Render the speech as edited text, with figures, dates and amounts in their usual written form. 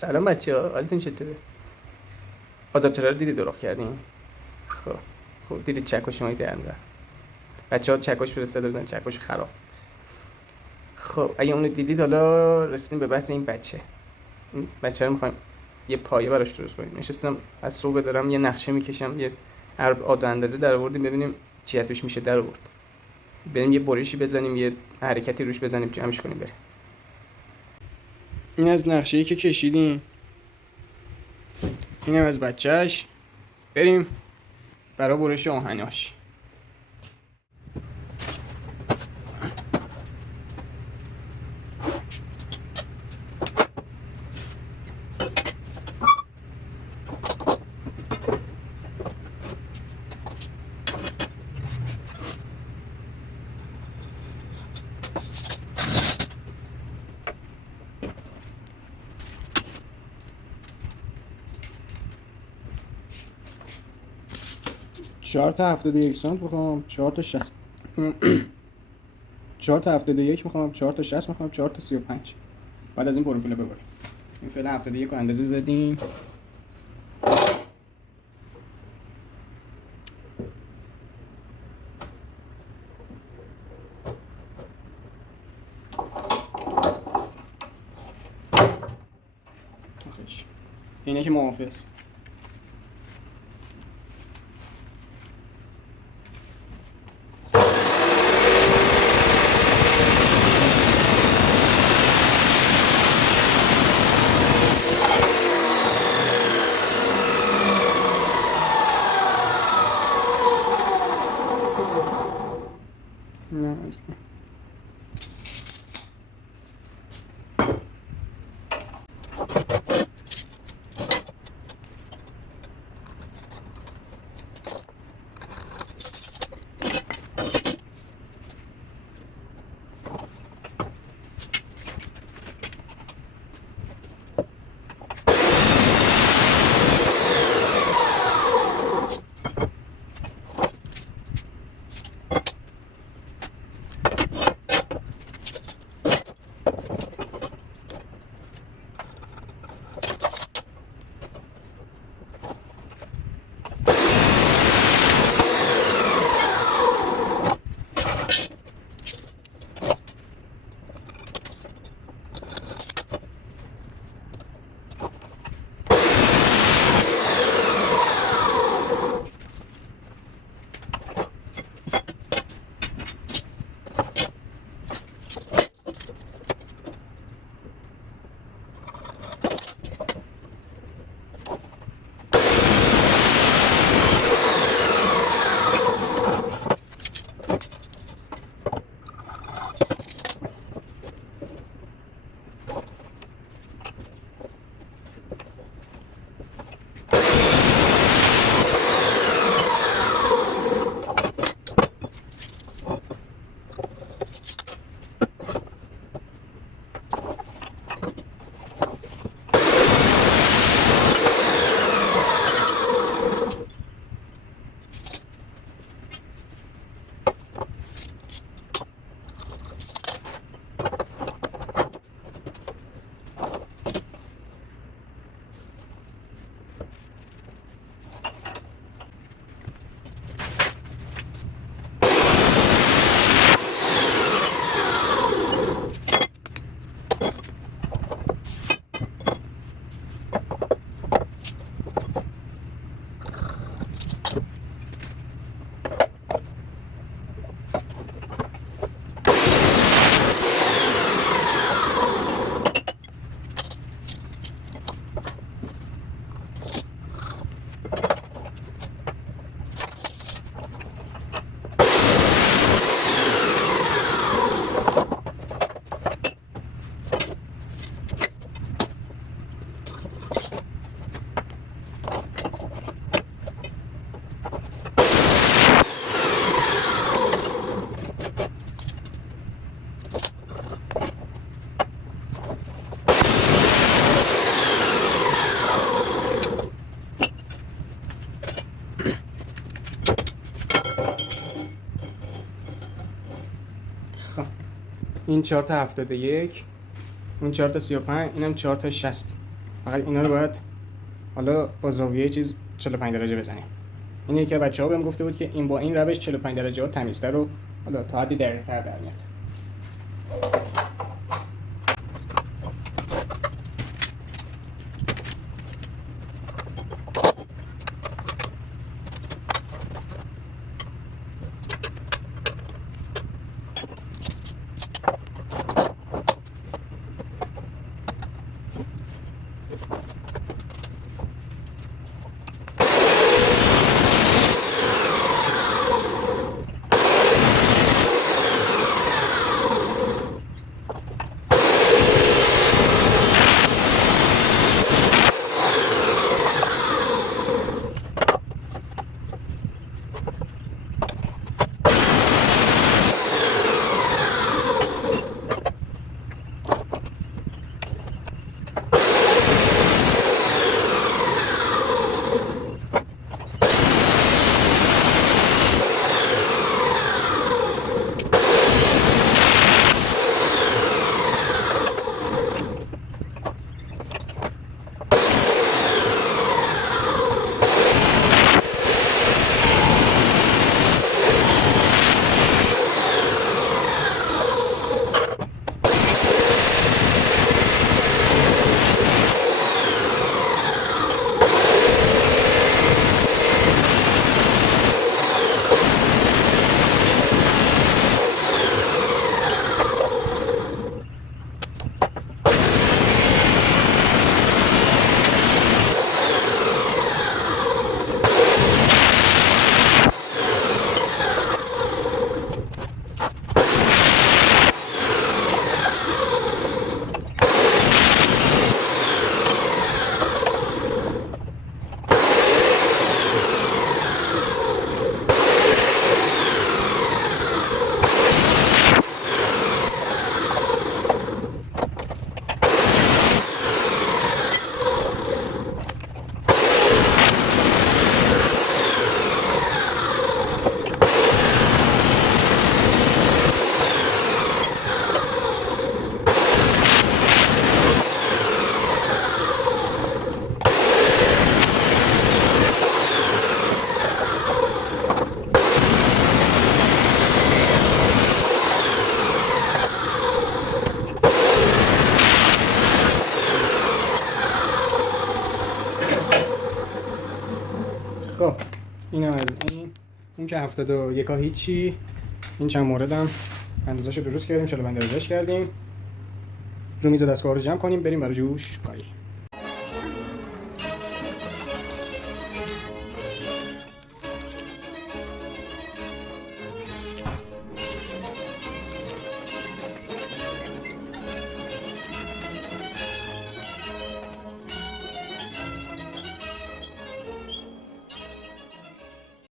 سلام بچه‌ها، حالتون چطوره؟ آداپتورها رو دیدی دروغ کردیم؟ خب دیدید چکشون در میرن. بچه‌ها چکش فرستاده بودن، چکش خراب. خب اگه اونو دیدید، حالا رسیدیم به بحث این بچه. این بچه رو می‌خوایم یه پایه براش درست کنیم. نشستم از صبح دارم یه نقشه میکشم، یه عرض اندازه در آوردیم ببینیم چی توش میشه در آورد. بریم یه بریشی بزنیم، یه حرکتی روش بزنیم، جمعش کنیم بره. این از نقشه‌ای که کشیدیم، اینم از بچه‌اش. بریم برای برش آهناش. چهار تا 71 سانت میخوام، 4 تا 60 4 تا 71 میخوام، 4 تا 60 میخوام، 4 تا 35. بعد از این پروفیل ببریم. این فعلا 71 رو اندازه زدیم. اینه که محافظ. این 4 تا 71، این 4 تا 35، اینم 4 تا 60. فقط اینا رو باید حالا با زاویه چیز 45 درجه بزنیم. این یکی از بچه‌ها بهم گفته بود که این با این روش 45 درجه ها تمیزتر و حالا تا حدی دقیق‌تر در میاد. خب اینم از این. اون که 71 هیچی. این چند موردم اندازه‌شو درست کردیم، 45 درجهش کردیم. رو میز دستگاه رو جمع کنیم بریم برای جوش کاری.